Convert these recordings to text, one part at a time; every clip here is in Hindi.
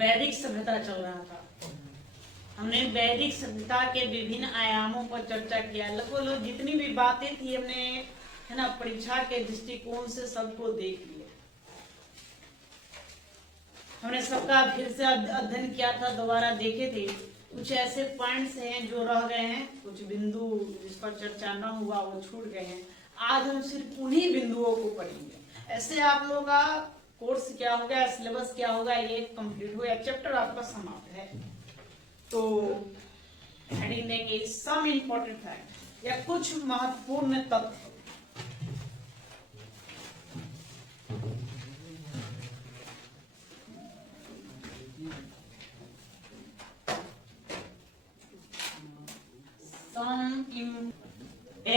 वैदिक सभ्यता चल रहा था। हमने वैदिक सभ्यता के विभिन्न आयामों पर चर्चा किया। लगभग जितनी भी बातें थी हमने, है ना, परीक्षा के दृष्टिकोण से सबको देख लिया। हमने सबका फिर से अध्ययन किया था, दोबारा देखे थे। कुछ ऐसे पॉइंट्स हैं जो रह गए हैं, कुछ बिंदु जिस पर चर्चा न हुआ वो छूट गए हैं। आज हम सिर्फ उन्हीं बिंदुओं को पढ़ेंगे। ऐसे आप लोगों का कोर्स क्या होगा, सिलेबस क्या होगा, ये कंप्लीट हो गया, चैप्टर आपका समाप्त है। तो हेडिंग देंगे सम इंपॉर्टेंट फैक्ट, या कुछ महत्वपूर्ण तथ्य।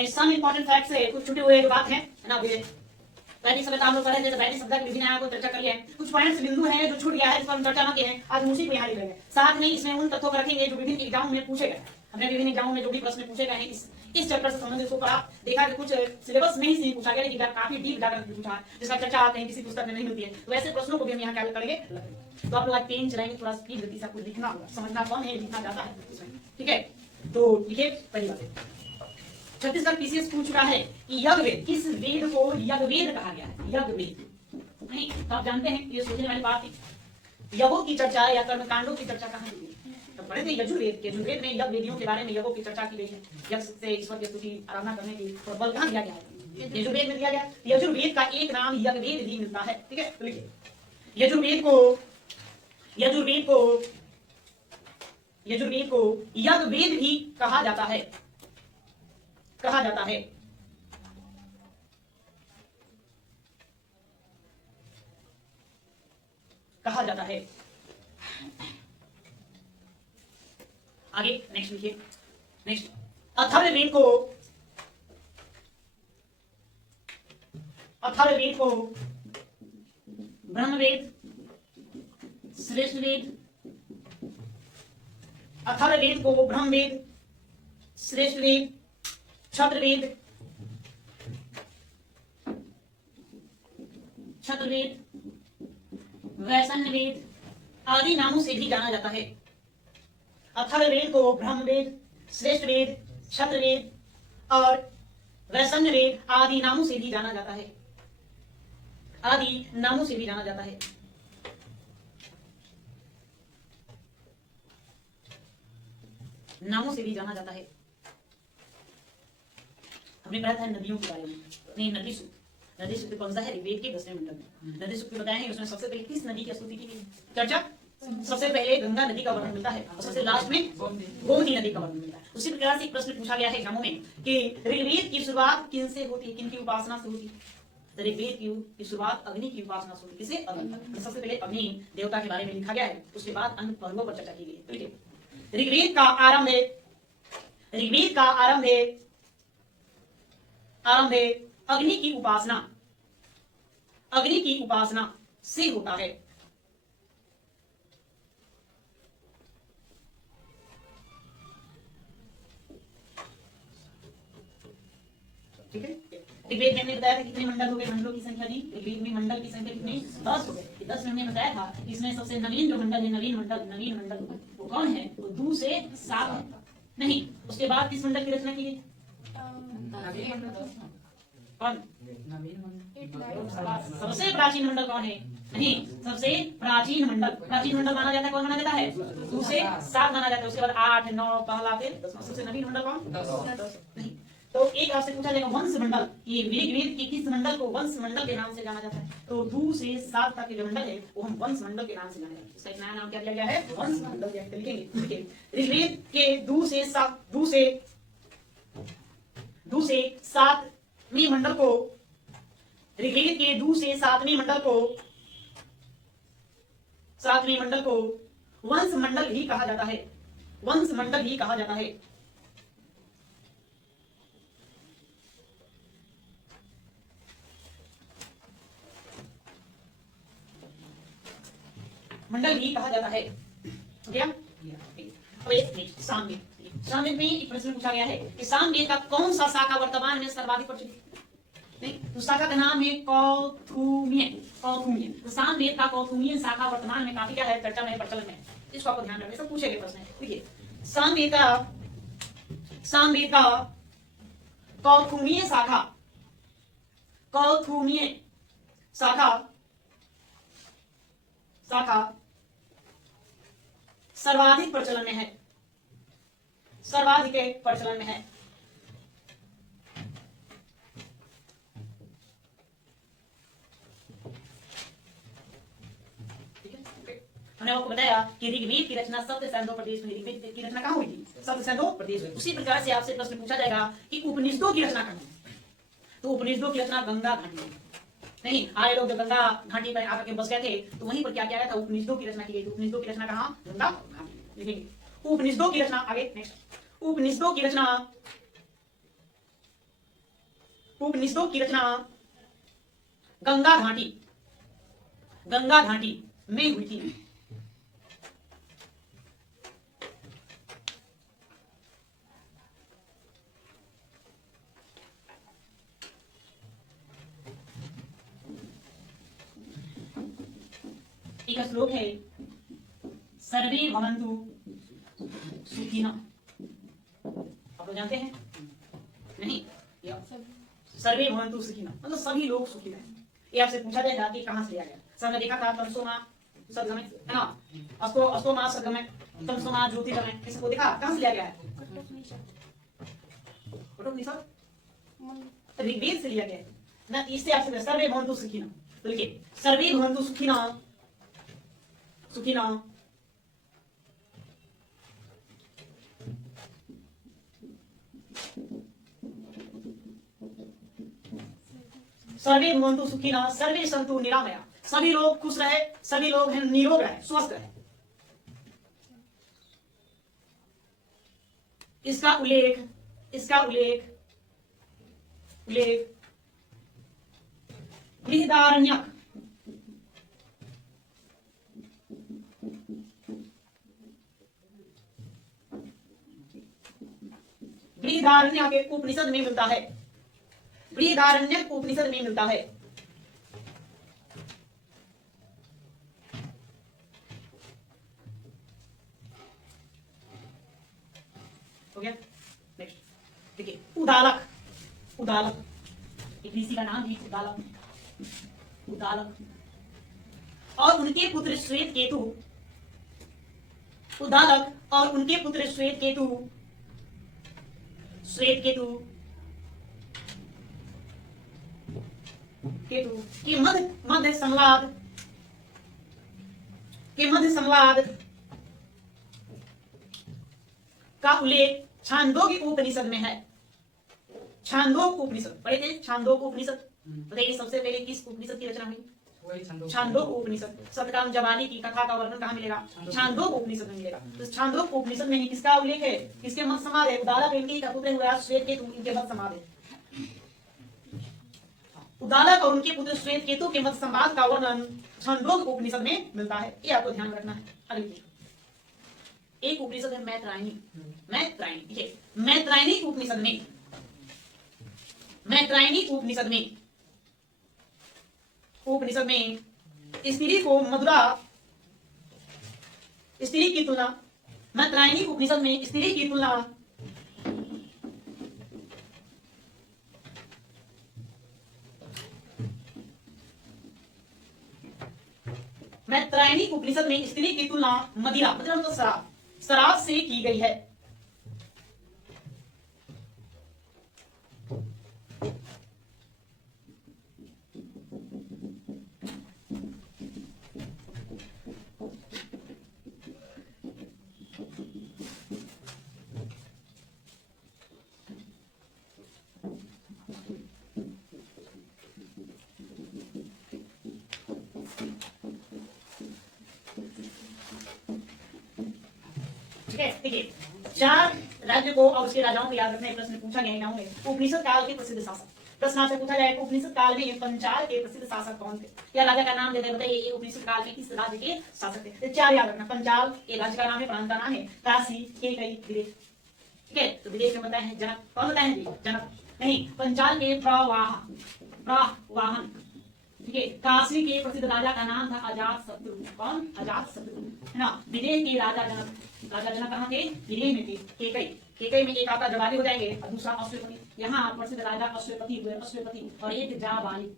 सम इंपॉर्टेंट फैक्ट से कुछ छुटे हुए बात है ना। वैदिक सभ्यता हम लोग करें, जैसे वैदिक सभ्यता के विभिन्न आयामों को चर्चा कर लिया है। कुछ पॉइंट्स बिंदु हैं जो छूट गया है, इस पर हम चर्चा न किए हैं, आज उसी को यहाँ लिख लेंगे। साथ में इसमें उन तथ्यों को रखेंगे जो विभिन्न एग्जाम में पूछे गए। हमने विभिन्न एग्जामों में जो भी प्रश्न पूछे गए हैं इस चैप्टर से संबंधित, उसको आप देखा कि कुछ सिलेबस में ही पूछा गया, लेकिन काफी डीप जाकर पूछा, जिसका चर्चा कहीं किसी पुस्तक में नहीं मिलती है। तो ऐसे प्रश्नों को भी हम यहाँ क्या करेंगे। तो आप लोग आज पेन चलाएंगे, थोड़ा स्पीड गति से आपको लिखना होगा, समझना कौन है, लिखना चाहता है, ठीक है। तो लिखिए पहली बात, छत्तीसगढ़ पीसीएस पूछ चुका है कि यज्ञवेद, किस वेद को यज्ञवेद कहा गया है। यज्ञवेद नहीं, तो आप जानते हैं, ये सोचने वाली बात है। यज्ञों की चर्चा या कर्मकांडों की चर्चा कहाँ हुई है, तो पढ़े थे यजुर्वेद के। यजुर्वेद में यज्ञ वेदियों के बारे में यज्ञों की चर्चा की गई है। यज्ञ से ईश्वर की स्तुति आराधना करने की और बल कहाँ दिया गया है, यजुर्वेद में दिया गया। यजुर्वेद का एक नाम यज्ञवेद भी मिलता है, ठीक है। तो लिखिए यजुर्वेद को यज्ञवेद भी कहा जाता है, कहा जाता है। कहा जाता है। आगे नेक्स्ट लिखिए, नेक्स्ट अथर्ववेद को ब्रह्मवेद, श्रेष्ठ वेद, अथर्ववेद को ब्रह्मवेद, श्रेष्ठ वेद, क्षत्रवेद, वैष्णवेद आदि नामों से भी जाना जाता है। अथर्ववेद को ब्रह्मवेद, श्रेष्ठ वेद, क्षत्रवेद और वैष्णवेद आदि नामों से भी जाना जाता है। आदि नामों से भी जाना जाता है। नामों से भी जाना जाता है। हमने पढ़ा था नदियों के बारे में, नहीं नदी सूक्त। नदी सूक्त कौन सा है, ऋग्वेद के 10वें मंडल में नदी सूक्त बताए हैं। उसमें सबसे पहले किस नदी की स्तुति की गई चर्चा, सबसे पहले गंगा नदी का वर्णन मिलता है और सबसे लास्ट में गोमती नदी का वर्णन मिलता है। उसी प्रकार से एक प्रश्न पूछा गया है एग्जामों में कि ऋग्वेद की शुरुआत किन से होती है, किन की उपासना से होती है। ऋग्वेद की शुरुआत अग्नि की उपासना से होती है। किसे, अग्नि। सबसे पहले अग्नि देवता के बारे में लिखा गया है, उसके बाद अन्य पहलुओं पर चर्चा की गई है। ऋग्वेद का आरंभ अग्नि की उपासना से होता है। ठीक है। ऋग्वेद में हमने बताया था कितने मंडल हो गए, मंडलों की संख्या दी। ऋग्वेद में मंडल की संख्या कितनी, 10 हो गए। 10 में हमने बताया था इसमें सबसे नवीन जो मंडल है, नवीन मंडल वो कौन है, वो 2 से 7 है। नहीं, उसके बाद किस मंडल की रचना की गई, कौन, सबसे प्राचीन मंडल कौन है, नहीं, सबसे प्राचीन मंडल माना जाता है। कौन माना जाता है, 2 से 7 माना जाता है। उसके बाद 8, 9, पहला, फिर 10। सबसे नवीन मंडल कौन, 10। नहीं, तो एक आपसे पूछा जाएगा वंश मंडल, ये ऋग्वेद के किस मंडल को वंश मंडल के नाम से जाना जाता है। तो 2 से 7 तक के जो मंडल है वो हम वंश मंडल के नाम से जाने जाते हैं। इसका एक नया नाम क्या दिया गया है, वंश मंडल लिखेंगे। ऋग्वेद के 2 से 7वें मंडल को, ऋग्वेद के 2 से 7वें मंडल को वंश मंडल भी कहा जाता है। वंश मंडल ही कहा जाता है। मंडल भी कहा जाता है। क्या? सामवेद में एक प्रश्न पूछा गया है कि सामवेद का कौन सा शाखा वर्तमान में सर्वाधिक प्रचलित है। नहीं, तो शाखा का नाम है कौथुमियन। कौथुमियन तो सामवेद का कौथुमियन शाखा वर्तमान में काफी क्या है, चर्चा में, प्रचलन में। इसको आपको ध्यान रखना, सब पूछे गए प्रश्न है। देखिए सामवेद का कौथुमीय शाखा, कौथुमीय शाखा सर्वाधिक प्रचलन में है, सर्वाधिक प्रचलन में है। हमने आपको बताया कि ऋग्वेद की रचना सप्त सैंधो प्रदेश में, ऋग्वेद की रचना कहाँ हुई थी, सप्त सैंधो प्रदेश में। उसी प्रकार से आपसे प्रश्न पूछा जाएगा कि उपनिषदों की रचना कहाँ है, तो उपनिषदों की रचना गंगा घाटी में। नहीं, आर्य लोग जब गंगा घाटी पर आकर के बस गए थे तो वहीं पर क्या किया गया था, उपनिषदों की रचना की गई। उपनिषदों की रचना कहाँ, गंगा घाटी। लिखेंगे उपनिषदों की रचना, आगे नेक्स्ट, उपनिषदों की रचना, उपनिषदों की रचना गंगा घाटी में हुई थी। एक श्लोक है, सर्वे भवन्तु सुखिनः। आप लोग जानते हैं नहीं, सर्वे भवन्तु सुखिनः मतलब सभी लोग सुखी रहे। ये आपसे पूछा जाएगा कि कहां से लिया गया। सर ने देखा था तमसोमा सद्गमय है ना, अस्तोमा सद्गमय, तमसोमा ज्योतिर्गमय, इसको देखा कहां से लिया गया है, ऋग्वेद से लिया गया है ना। इससे आपसे सर्वे भवन्तु सुखिनः, तो लिखिए सर्वे भवन्तु सुखिनः, सुखिनः सर्वे भवन्तु सुखिनः सर्वे सन्तु निरामया, सभी लोग खुश रहे, सभी लोग हैं निरोग रहे, स्वस्थ रहे। इसका उल्लेख बृहदारण्यक के उपनिषद में मिलता है, बृहदारण्यक उपनिषद में मिलता है। हो गया, नेक्स्ट देखिए उदालक एक ऋषि का नाम है उदालक और उनके पुत्र श्वेत केतु, उदालक और उनके पुत्र श्वेत केतु के मध्य संवाद का उल्लेख छांदोग्य उपनिषद में है। छांदोग्य उपनिषद पढ़े थे, छांदोग्य उपनिषद बताइए सबसे पहले किस उपनिषद की रचना हुई, छांदोग्य उपनिषद। सतकाम जवानी की कथा का वर्णन कहाँ मिलेगा, छांदोग्य उपनिषद में मिलेगा। तो छांदोग्य उपनिषद में ही किसका उल्लेख है, किसके मत समाद है, उदालक इनके का पुत्र हुआ श्वेत केतु, इनके मत समाद है। उदालक और उनके पुत्र श्वेत केतु के मत समाद का वर्णन छांदोग्य उपनिषद में मिलता है, ये आपको ध्यान रखना है। अगली एक उपनिषद है मैत्रायणी, मैत्रायणी उपनिषद में स्त्री को मधुरा, स्त्री की तुलना, मैत्रायणी उपनिषद में स्त्री की तुलना मैत्रायणी उपनिषद में स्त्री की तुलना मदिरा मतलब शराब से की गई है। देखिए चार राज्य को और उसके राजाओं को याद रखना है, प्रश्न पूछा गया है। उपनिषद काल के प्रसिद्ध शासक, प्रश्न आपसे पूछा जाएगा उपनिषद काल में पंचाल के प्रसिद्ध शासक कौन थे, या राजा का नाम दे दे बताइए ये उपनिषद काल में किस राज्य के शासक थे। तो चार याद रखना, पंचाल ये राज्य का नाम है, प्रांत का नाम है, काशी, केकई, विदेश। ठीक है, तो विदेश में बताए हैं जनक, कौन बताए हैं जी, जनक नहीं, पंचाल के प्रवाहन, ठीक है। काशी के प्रसिद्ध राजा का नाम था अजातशत्रु। कौन? अजातशत्रु, है ना। विदेह के राजा जनक कहाँ थे? विदेह में थे। केकई में एक आपका जवाबी हो जाएंगे और दूसरा अश्वपति। यहाँ प्रसिद्ध राजा अश्वपति हुए, अश्वपति, और एक जाबाली।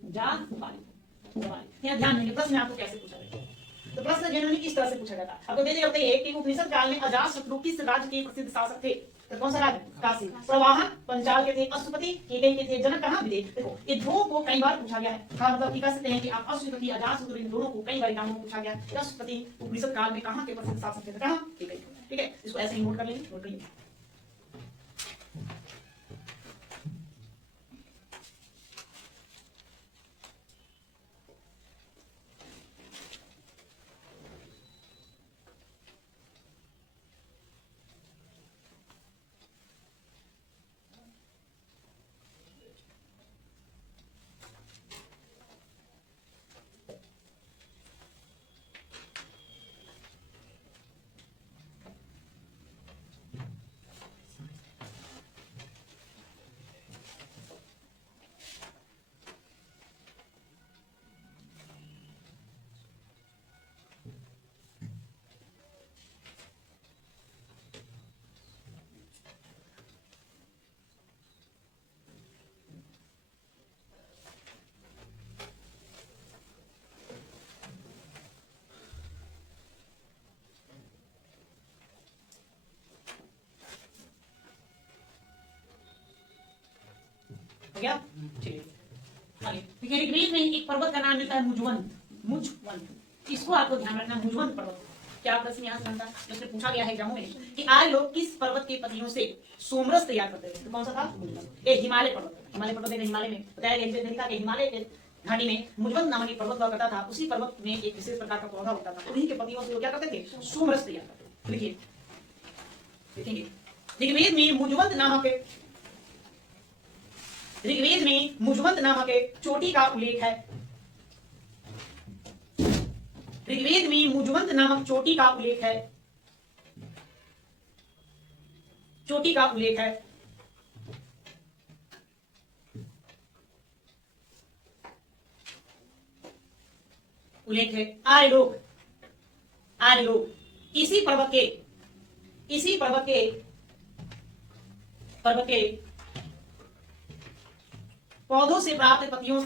यहाँ ध्यान देंगे प्रश्न आपको कैसे पूछा जाता है। तो प्रश्न जनरली किस तरह से पूछा जाता है आपको दे दिया होता है कि उपनिषद काल में अजातशत्रु किस राज्य के प्रसिद्ध शासक थे? तो कौन सा राज्य? काशी। प्रवाहन पंचाल के थे, अश्वपति केकई के थे, जनक कहाँ? विदेह। देखो ये दो को कई बार पूछा गया है। हाँ, मतलब कह सकते हैं कि आप अश्वपति अजातशत्रु इन दोनों को कई बार नामों में पूछा गया है। अश्वपति उपनिषद काल में कहाँ के प्रसिद्ध शासक थे? कहाँ? केकई। ठीक है, इसको ऐसे ही नोट कर लेंगे, नोट करिए। हो गया? ठीक है। ऋग्वेद में एक पर्वत का नाम मिलता है मुझवंत। इसको आपको ध्यान रखना, मुझवंत पर्वत। क्या प्रश्न यहाँ से बनता है? जैसे पूछा गया है एग्जामों में कि आर्य लोग किस पर्वत के पत्तियों से सोमरस तैयार करते थे? तो कौन सा था? ये हिमालय पर्वत। हिमालय पर्वत हिमालय में बताया गया कि हिमालय के घाटी में मुझवंत नामक एक पर्वत हुआ करता था। उसी पर्वत में एक विशेष प्रकार का पौधा होता था, उन्हीं के पत्तियों से वो क्या करते थे? सोमरस तैयार करते थे। देखिए देखेंगे ऋग्वेद में मुझवंत नामक एक चोटी का उल्लेख है। ऋग्वेद में मुझवंत नामक चोटी का उल्लेख है। आर्य लोग इसी पर्वत के पौधों से प्राप्त पत्तियों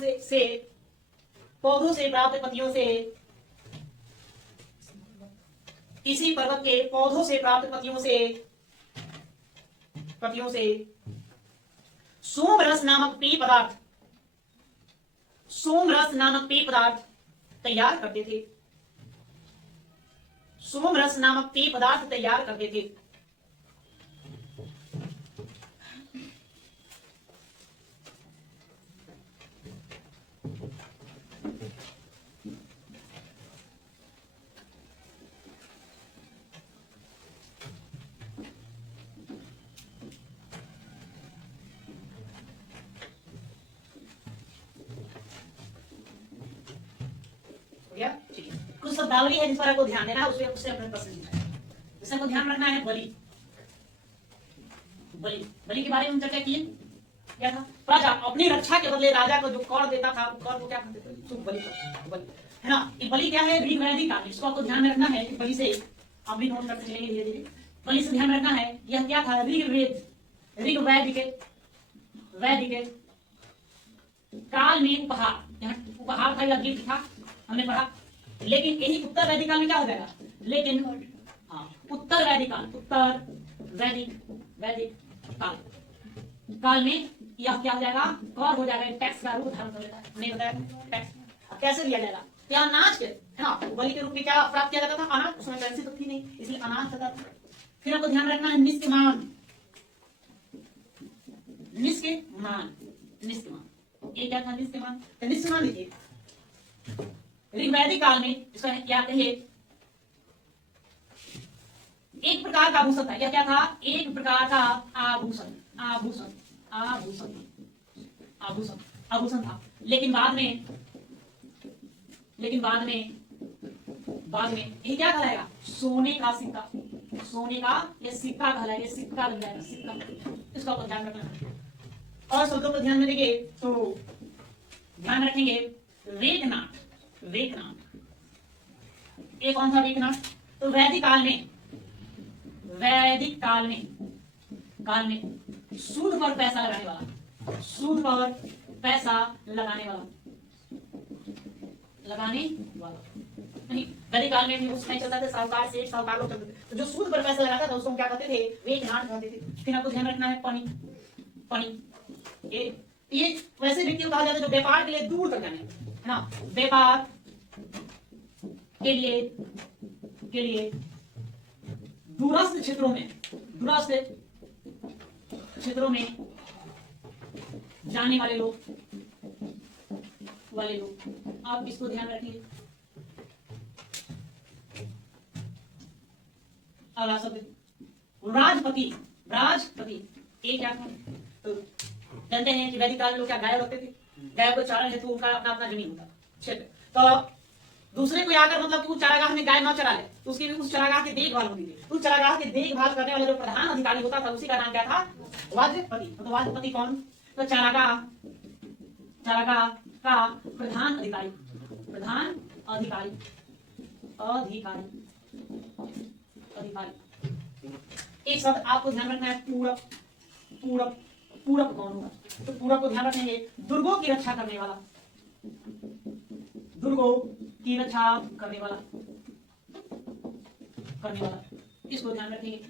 इसी पर्वत के पौधों से प्राप्त पत्तियों से सोमरस नामक पेय पदार्थ तैयार करते थे। सोमरस नामक पेय पदार्थ तैयार करते थे। कुछ शब्दावली है जिस पर आपको ध्यान देना है, उससे अपने प्रश्न लिखना है। जिससे आपको ध्यान रखना है बलि के बारे में चर्चा की। क्या था? प्रजा अपनी रक्षा के बदले राजा को जो कर देता था, कर को क्या कहते थे? तो बलि है ना। ये बलि क्या है? ऋग्वैदिक काल। इसको आपको ध्यान में रखना है। बलि से आप भी नोट करते चलेंगे धीरे धीरे। बलि से ध्यान रखना है यह क्या था? ऋग्वैदिक काल में उपहार था या गिफ्ट था, हमने पढ़ा। लेकिन यही उत्तर वैदिक काल में क्या हो जाएगा? लेकिन उत्तर वैदिक काल में यह क्या हो जाएगा? कर हो जाएगा, टैक्स का रूप धारण कर लेता है। नहीं बताया टैक्स कैसे लिया जाएगा? क्या अनाज के, है ना, बलि के रूप में क्या प्राप्त किया जाता था? अनाज। उसमें करेंसी तो थी नहीं, इसलिए अनाज था। फिर आपको ध्यान रखना है निष्कमान। ये क्या था? निष्कमान। निष्कमान लिखिए। ऋग्वैदिक काल में इसका क्या कहिए? एक प्रकार का आभूषण था। यह क्या था? एक प्रकार का आभूषण था। लेकिन बाद में ये क्या कहलाएगा? सोने का यह सिक्का कहलाएगा। सिक्का बन जाएगा, सिक्का। इसका आपको ध्यान रखना। और शब्दों को ध्यान में देंगे तो ध्यान रखेंगे वेकनाथ, वेकनाथ एक कौन था वेकनाथ? तो वैदिक काल में, वैदिक काल में सूद पर पैसा लगाने वाला, सूद पर पैसा लगाने वाला नहीं, वैदिक काल में भी उसमें चलता था साहूकार सेठ साहूकार लोग चलते थे, तो जो सूद पर पैसा लगाता था उसको क्या कहते थे? वेकनाथ कहते थे। फिर आपको ध्यान रखना है पणी, पणी ये वैसे व्यक्ति को कहा जाता है जो व्यापार के लिए दूर तक जाने, है ना, व्यापार के लिए दूरस्थ क्षेत्रों में जाने वाले लोग आप इसको ध्यान रखिए। अगला शब्द राजपति, राजपति ये क्या था? तो जानते हैं कि वैदिक काल में लोग क्या गाय रखते थे, गाय को चारण हेतु उनका अपना अपना जमीन होता क्षेत्र, तो दूसरे को आकर मतलब कि उस चारागाह में गाय न चरा ले तो उसकी उस चारागाह की देखभाल होती थी, उस चारागाह की देखभाल करने वाला जो प्रधान अधिकारी होता था उसी का नाम क्या था? वाजपति। तो वाजपति कौन? तो चारागाह का प्रधान अधिकारी, एक शब्द आपको ध्यान रखना है पूरब, पूरब कौन होगा? तो पूरब को ध्यान रखेंगे दुर्गों की रक्षा करने वाला, दुर्गों की रक्षा करने वाला, इसको ध्यान रखेंगे।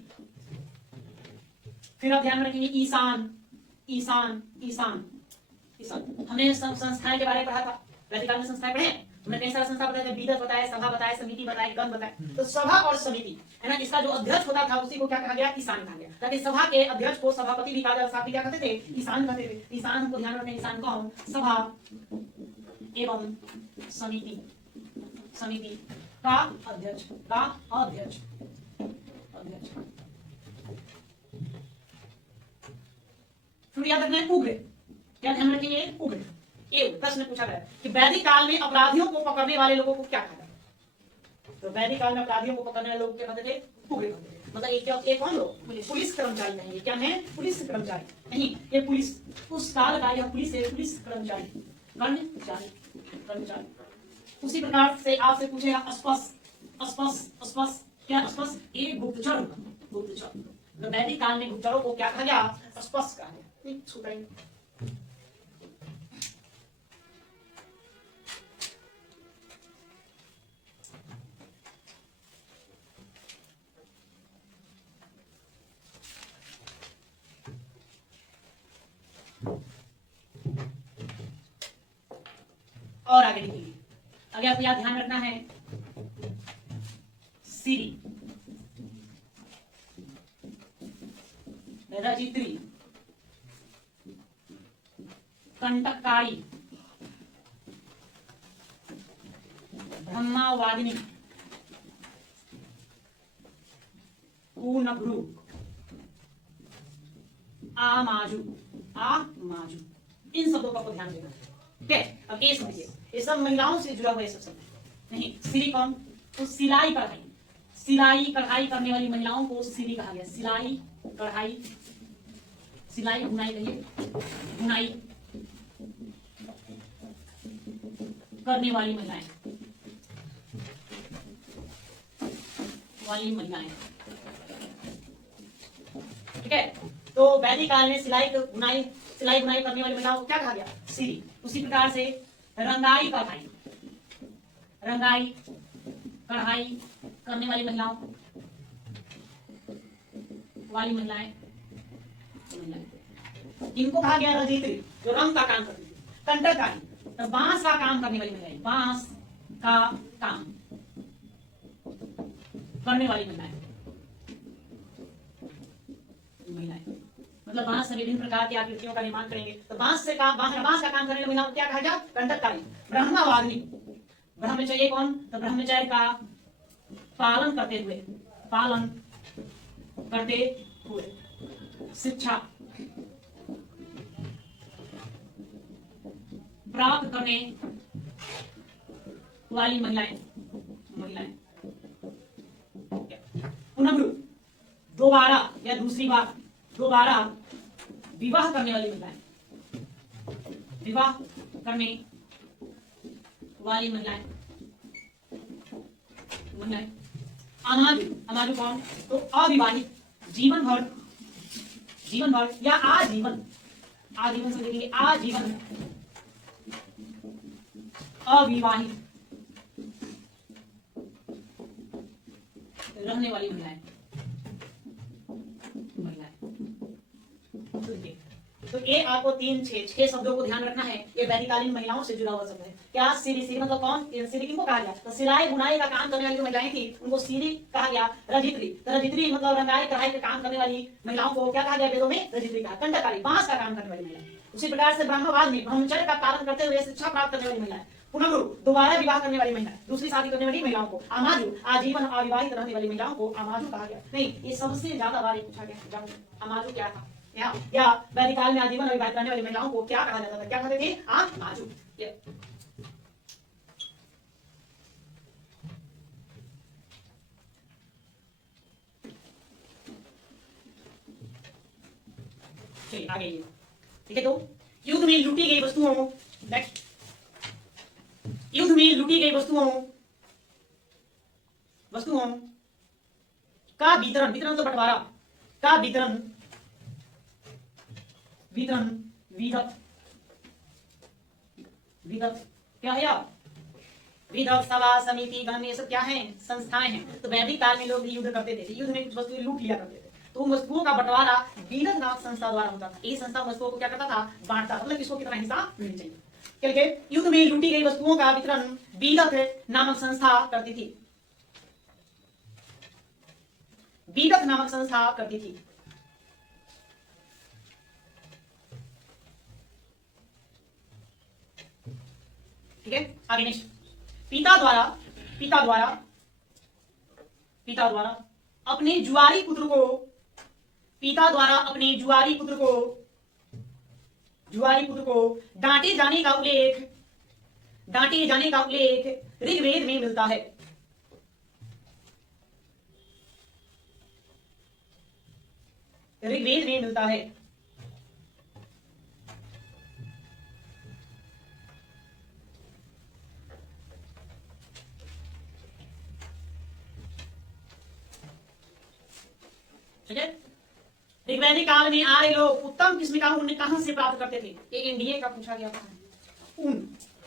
फिर आप ध्यान रखेंगे ईशान, हमने संस्थाएं के बारे में पढ़ा था, वैदिक काल में संस्थाएं पढ़े, हमने कई सारा संस्था बताया, बीदक बताया, सभा बताया, समिति बताया, गण बताया। तो सभा और समिति है ना, इसका जो अध्यक्ष होता था उसी को क्या कहा गया? ईशान कहा गया। ताकि सभा के अध्यक्ष को सभापति भी कहा जाता, साथ भी क्या कहते थे? ईशान कहते थे। ईशान को ध्यान रखें, ईशान कौन? सभा एवं समिति का अध्यक्ष, फिर याद रखना है उग्र, क्या ध्यान रखेंगे? उग्र। ये प्रश्न पूछा गया कि वैदिक काल में अपराधियों को पकड़ने वाले लोगों को क्या कहा? तो वैदिक काल में अपराधियों को पकड़ने वाले लोग क्या कहते थे? उग्र। मतलब ये कौन लोग? पुलिस कर्मचारी नहीं, ये क्या है? पुलिस कर्मचारी नहीं, ये पुलिस उस काल का, यह पुलिस है, पुलिस कर्मचारी। उसी प्रकार से आपसे पूछेगा अस्पष्ट क्या? अस्पष्ट एक गुप्तचर, तो वैदिक काल में गुप्तचरों को क्या कहा गया? अस्पष्ट कहा गया। और आगे देखिए, आगे आपको याद ध्यान रखना है सिरी, रजित्री, कंटककारी, ब्रह्मावादिनी, पूर्णभ्रू, आमाजू, इन शब्दों का ध्यान देना। ठीक है, अब ये समझिए, ये सब महिलाओं से जुड़ा हुआ सब शब्द नहीं। सिरी कौन? तो सिलाई कढ़ाई करने वाली महिलाओं को सिरी कहा गया। सिलाई बुनाई कहिए, बुनाई करने वाली महिलाएं, ठीक है। तो वैदिक काल में सिलाई बुनाई करने वाली महिलाओं को क्या कहा गया? सिरी। उसी प्रकार से रंगाई कढ़ाई करने वाली महिलाएं इनको कहा गया रजित्री, जो रंग का काम करती थी। कंटककारी, तो बांस का काम करने वाली महिलाएं, बांस का काम करने वाली महिलाएं, मतलब बांस से विभिन्न प्रकार की आकृतियों का निर्माण करेंगे। तो बांस का काम करने वाली महिलाओं को क्या कहा गया? कंटककारी। ब्रह्मवादिनी, ब्रह्मचर्य कौन? तो ब्रह्मचर्य का पालन करते हुए शिक्षा प्राप्त करने वाली महिलाएं। पुनः दोबारा या दूसरी बार विवाह करने वाली महिलाएं, विवाह करने वाली महिलाएं, अमाजु, अमाजु कौन? तो अविवाहित, जीवन भर या आजीवन, आजीवन से देखेंगे, आजीवन अविवाहित रहने वाली महिलाएं। तो ये आपको 6 शब्दों को ध्यान रखना है। ये वैदिकालीन महिलाओं से जुड़ा हुआ शब्द है। क्या? सिरी मतलब कौन? सिरी किनको कहा गया? तो सिलाई बुनाई का काम करने वाली जो महिलाएं थी उनको सिरी कहा गया। रजित्री, तो रजित्री मतलब रंगाई कढ़ाई का काम करने वाली महिलाओं को क्या कहा गया? वेदों में रजित्री कहा। कंठकारी, बांस का काम करने वाली महिला। उसी प्रकार से ब्रह्मवाद में ब्रह्मचर्य का पालन करते हुए शिक्षा प्राप्त करने वाली महिला। पुनर्गुरु, दोबारा विवाह करने वाली महिला, दूसरी शादी करने वाली महिलाओं को। अमाजु, आजीवन अविवाहित रहने वाली महिलाओं को अमाजु कहा गया। नहीं, ये सबसे ज्यादा बार पूछा गया अमाजु क्या था, या वैदिकाल में आजीवन अविवाहित रहने वाली महिलाओं को क्या कहा जाता था? क्या कहते थे? अमाजु। चलिए आगे, ठीक है। तो युद्ध में लूटी गई वस्तुओं, नेक्स्ट, युद्ध में लूटी गई वस्तुओं का वितरण, वितरण तो बंटवारा का वितरण, विधत क्या है? विधत सभा समिति गण, ये सब क्या है? संस्थाएं हैं। तो वैदिक काल में लोग भी युद्ध करते थे, युद्ध में कुछ वस्तुएं लूट लिया करते थे, तो उन वस्तुओं का बंटवारा विधत नामक संस्था द्वारा होता था। ये संस्था वस्तुओं को क्या करता था? बांटता, मतलब किसको कितना हिस्सा मिलना चाहिए। क्योंकि युद्ध में लूटी गई वस्तुओं का वितरण विधत नामक संस्था करती थी, विधत नामक संस्था करती थी। ठीक है, आगे नेक्स्ट, पिता द्वारा अपने जुआरी पुत्र को, पिता द्वारा अपने जुआरी पुत्र को डांटे जाने का उल्लेख ऋग्वेद में मिलता है। ऋग्वेद में मिलता है। ठीक है, ऋग्वैदिक काल में आर्य लोग उत्तम किस्म का ऊन कहां से प्राप्त करते थे? ये एनडीए का पूछा गया था। ऊन,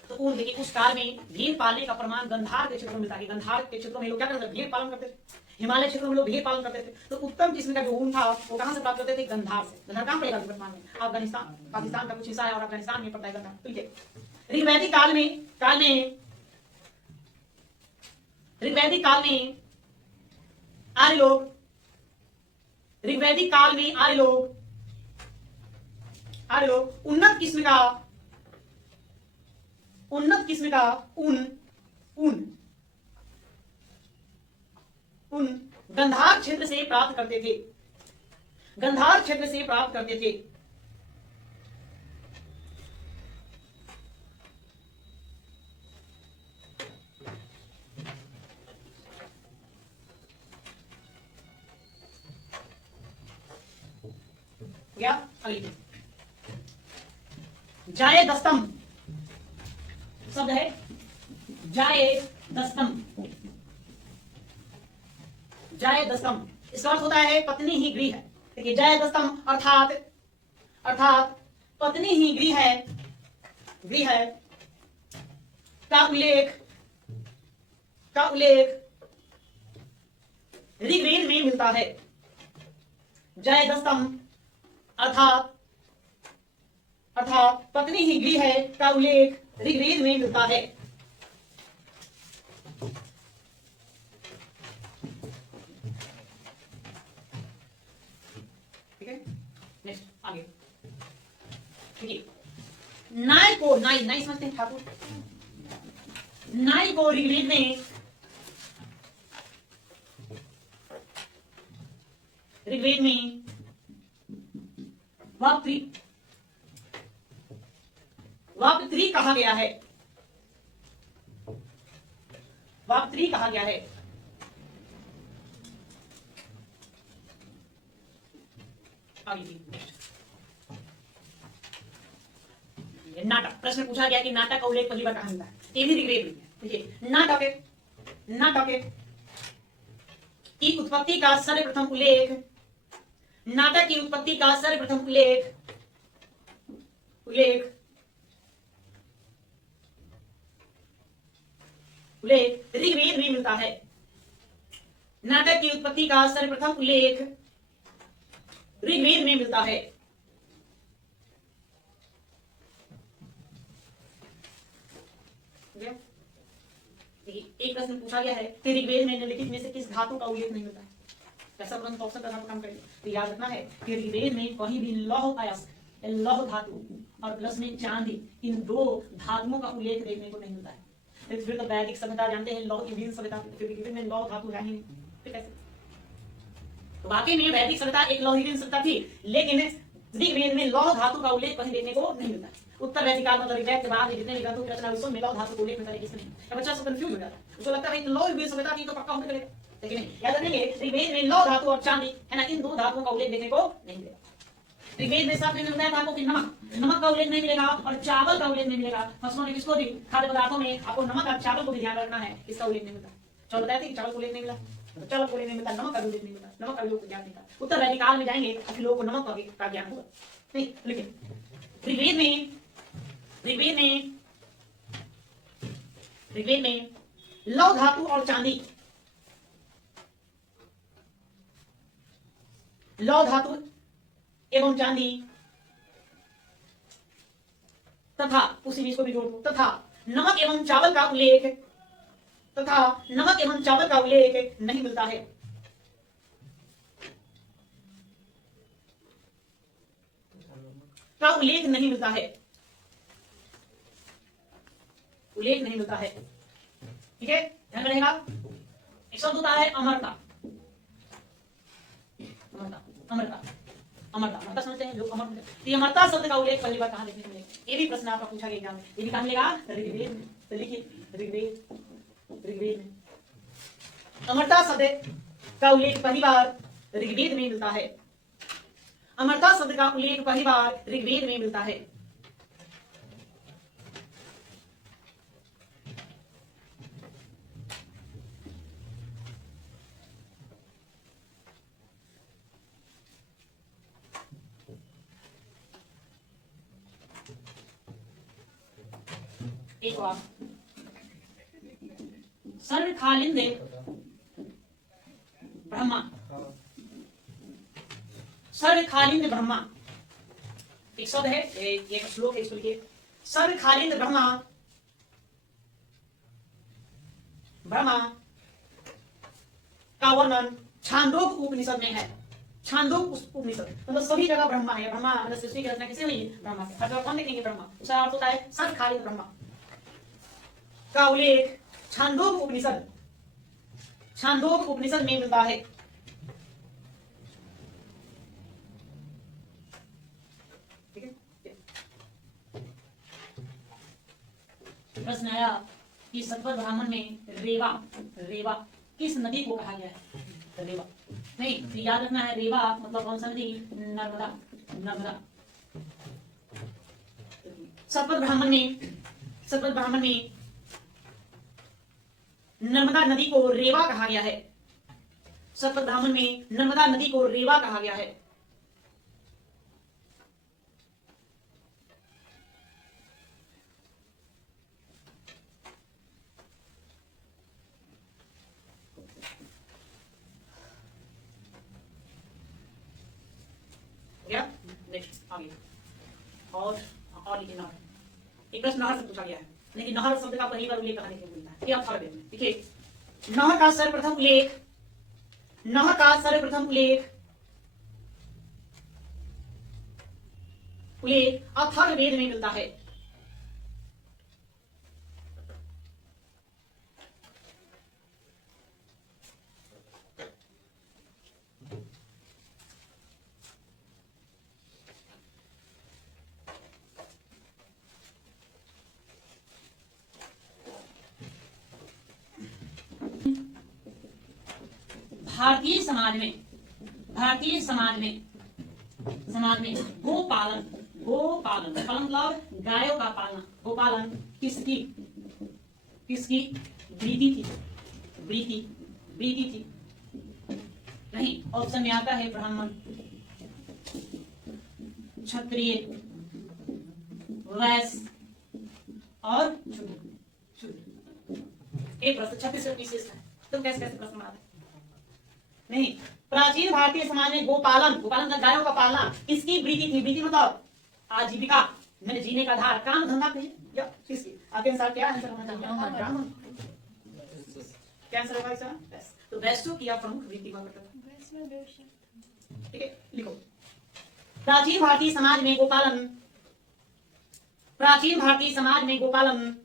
तो ऊन देखिए, उस काल में भेड़ पालने का प्रमाण गंधार के क्षेत्रों में मिलता है। गंधार के क्षेत्रों में लोग क्या करते थे? भेड़ पालन करते थे। हिमालय क्षेत्रों में लोग भेड़ पालन करते थे। तो उत्तम किस्म का जो ऊन था वो कहां से प्राप्त करते थे? गंधार से। गंधार कहां पड़ेगा वर्तमान में? अफगानिस्तान, पाकिस्तान का कुछ हिस्सा है और अफगानिस्तान में पड़ता है गंधार। ठीक है, ऋग्वैदिक काल में आर्य लोग, ऋग्वैदिक काल में आर्य लोग उन्नत किस्म का ऊन गंधार क्षेत्र से प्राप्त करते थे। क्या? जाये दस्तम शब्द है, जाये दस्तम, इसका अर्थ होता है पत्नी ही गृह है। देखिए, जाये दस्तम अर्थात पत्नी ही गृह है का उल्लेख ऋग्वेद में मिलता है। जाये दस्तम अर्थात पत्नी ही गृह है का उल्लेख ऋग्वेद में मिलता है। ठीक है, नेक्स्ट आगे देखिए, नाई समझते हैं ठाकुर। नाई को ऋग्वेद में वाक्त्री कहा गया है। नाटक, प्रश्न पूछा गया कि नाटक का उल्लेख पहली बार कहां मिलता है, ये भी ऋग्वेद में है। देखिए नाटक की उत्पत्ति का सर्वप्रथम उल्लेख, नाटक की उत्पत्ति का सर्वप्रथम उल्लेख ऋग्वेद में मिलता है। नाटक की उत्पत्ति का सर्वप्रथम उल्लेख ऋग्वेद में मिलता है। एक प्रश्न पूछा गया है कि ऋग्वेद में निम्नलिखित में से किस धातु का उल्लेख नहीं मिलता है। कैसा प्रश्न ऑप्शन का धातु काम करेंगे तो याद रखना है कि ऋग्वेद में कहीं भी लौह अयस्क, लौह धातु और प्लस में चांदी, इन दो धातुओं का उल्लेख देखने को नहीं मिलता है। फिर तो वैदिक सभ्यता जानते हैं, लौह की सभ्यता, फिर ऋग्वेद में लौह धातु है ही नहीं, फिर कैसे? तो वाकई में वैदिक सभ्यता एक लौहहीन सभ्यता थी, लेकिन ऋग्वेद में लौह धातु का उल्लेख कहीं देखने को नहीं मिलता। उत्तर वैदिक काल मतलब ऋग्वेद के बाद जितने भी ग्रंथों की रचना हुई उसमें लौह धातु को उल्लेख मिलता है, किसमें नहीं। अब बच्चा सब कंफ्यूज हो जाता है, उसको लगता है लौहहीन सभ्यता थी तो पक्का होने लगेगा, लेकिन नहीं। याद रखेंगे ऋग्वेद में लौह धातु और चांदी है ना, इन दो धातुओं का उल्लेख देखने को नहीं मिलेगा। ऋग्वेद में साथ में बताया था आपको कि नमक का उल्लेख नहीं मिलेगा और चावल का उल्लेख नहीं मिलेगा। फसलों में किसको भी खाद्य पदार्थों में आपको नमक और चावल को भी ध्यान रखना है, इसका उल्लेख नहीं मिलता। चावल बताया था कि चावल को उल्लेख नहीं मिला, चावल को उल्लेख नहीं मिलता, नमक का उल्लेख नहीं मिलता, नमक का उल्लेख ज्ञान नहीं था। उत्तर वैदिक काल में जाएंगे तो लोगों को नमक का ज्ञान होगा नहीं, लेकिन ऋग्वेद में लौह धातु और चांदी, लौह धातु एवं चांदी तथा उसी बीच को भी जोड़ दो, तथा नमक एवं चावल का उल्लेख नहीं मिलता है। का उल्लेख नहीं मिलता है, उल्लेख नहीं मिलता है। ठीक है, ध्यान रहेगा। एक शब्द होता है अमरता, अमरता समझते हैं लोग, अमर होते हैं। ये अमरता शब्द का उल्लेख पहली बार कहां देखने को मिलेगा, ये भी प्रश्न आपका पूछा गया एग्जाम में। ये भी कहां मिलेगा, ऋग्वेद में। तो लिखिए ऋग्वेद में अमरता शब्द का उल्लेख पहली बार ऋग्वेद में मिलता है। अमरता शब्द का उल्लेख पहली बार ऋग्वेद में मिलता है। एक बार सर्वकालीन ब्रह्मा, सर्वकालीन ब्रह्मा एक शब्द है, एक श्लोक है, इसको लिखिए। सर्वकालीन ब्रह्मा का वर्णन छांदोग उपनिषद में है। छांदोग उपनिषद मतलब सभी जगह ब्रह्मा है। ब्रह्मा मतलब सृष्टि की रचना किसे हुई, ब्रह्मा से। हर जगह कौन देखेंगे, ब्रह्मा। उसका अर्थ होता है सर्वकालीन ब्रह्मा का उल्लेख छांदोग उपनिषद में मिलता है। ठीक है, प्रश्न आया कि सतपथ ब्राह्मण में रेवा किस नदी को कहा गया है। रेवा नहीं, याद रखना है, रेवा मतलब कौन सा नदी, नर्मदा। सतपथ ब्राह्मण में नर्मदा नदी को रेवा कहा गया है। सतपथ ब्राह्मण में नर्मदा नदी को रेवा कहा गया है। नेक्स्ट आगे और लिखिए नहर। एक प्रश्न नहर से पूछा गया है, लेकिन नहर शब्द का पहली बार उल्लेख कहां देखने को मिलता है, ये आप देखिए। नहर का सर्वप्रथम उल्लेख अथर्ववेद में मिलता है। भारतीय समाज में गोपालन गोपालन, पालन मतलब गायों का पालना। गोपालन किसकी प्रीति थी, प्रीति थी। नहीं, ऑप्शन में आता है ब्राह्मण, क्षत्रिय, वैश्य और शूद्र। एक प्रश्न 36 विशेष है, तुम कैसे प्रश्न बनाते? नहीं, प्राचीन भारतीय समाज में गोपालन का गायों का पालना किसकी वृत्ति थी? वृत्ति मतलब आजीविका, मैंने जीने का आधार, काम धंधा या किसकी? आपके अनुसार क्या आंसर होना चाहिए? ब्राह्मण। क्या आंसर होगा इसका? तो वैश्यों की प्रमुख वृत्ति हुआ करता था। ठीक है, लिखो। प्राचीन भारतीय समाज में गोपालन, प्राचीन भारतीय समाज में गोपालन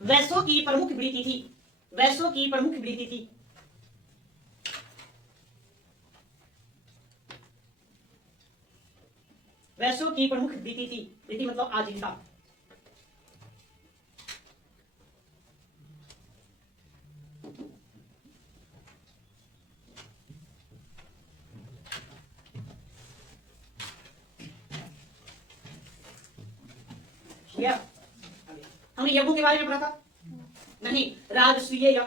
वैश्यों की प्रमुख वृत्ति थी। वैश्यों की प्रमुख वृत्ति थी। वैश्यों की प्रमुख वृत्ति थी। वृत्ति मतलब आजीविका। हमने यज्ञों के बारे में पढ़ा था? नहीं, राजसूय यज्ञ,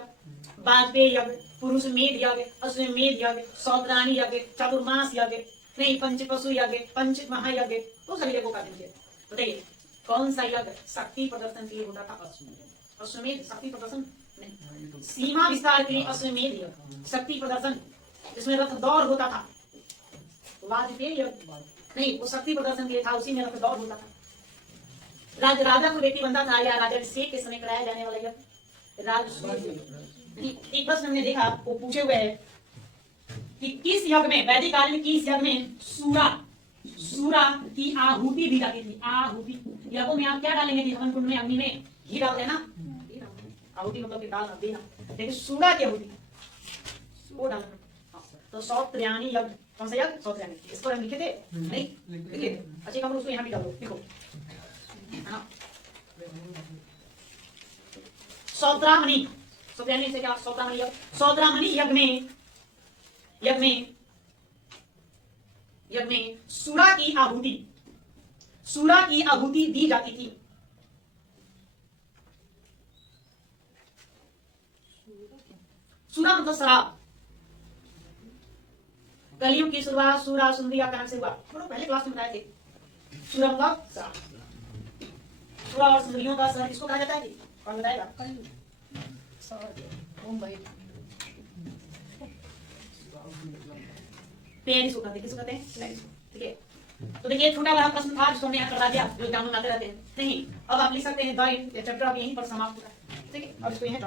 वाजपेयी यज्ञ, पुरुष मेध यज्ञ, अश्वमेध यज्ञ, सौत्राणी यज्ञ, चतुर्मास यज्ञ, नहीं, पंचपशु यज्ञ, पंच महायज्ञ, तो सभी यज्ञों का अध्ययन। बताइए कौन सा यज्ञ शक्ति प्रदर्शन के लिए होता था? अश्वमेध शक्ति प्रदर्शन नहीं, सीमा विस्तार के लिए अश्वमेध यज्ञ शक्ति प्रदर्शन, जिसमें रथ दौड़ होता था। वाजपेयी यज्ञ नहीं, वो शक्ति प्रदर्शन के लिए था, उसी में रथ दौड़ होता था। राजा को व्यक्ति बनता था या राजाभिषेक के समय कराया जाने वाला यज्ञ राजसूय। एक प्रश्न हमने देखा, वो पूछे हुए है कि किस यज्ञ में, वैदिक काल में किस यज्ञ में सूरा की आहुति दी जाती थी? आहुति यज्ञों में आप क्या डालेंगे? हवन कुंड में, अग्नि में घी डाल देना, आहुति मतलब कि डाल देना, लेकिन सूरा की आहुति वो डालना। तो सौत्र्याणी यज्ञ, कौन सा यज्ञ? सौत्र्याणी। इसको हम लिखे थे? नहीं लिखे थे। अच्छी खबर, उसको यहाँ भी डालो, लिखो। सौत्रामणि, सौत्रामणि से क्या? सौत्रामणि यज्ञ, सौत्रामणि यज्ञ में सूरा की आहुति दी जाती थी। सूरा मतलब शराब। कलयुग की शुरुआत सूरा सुंदरिया का नाम से हुआ, पहले क्लास में बताए थे। सूरा मतलब शराब। सूरा और सुंदरियों का शहर किसको कहा जाता है? कौन बताएगा? मुंबई। पेरिस को कहते हैं। किसको कहते हैं? पेरिस। ठीक है, तो देखिए छोटा बड़ा प्रश्न था जिसको हमने यहाँ करवा दिया, जो एग्जाम में आते रहते हैं। नहीं, अब आप लिख सकते हैं द चैप्टर अब यहीं पर समाप्त होता है। ठीक है, अब इसको यहीं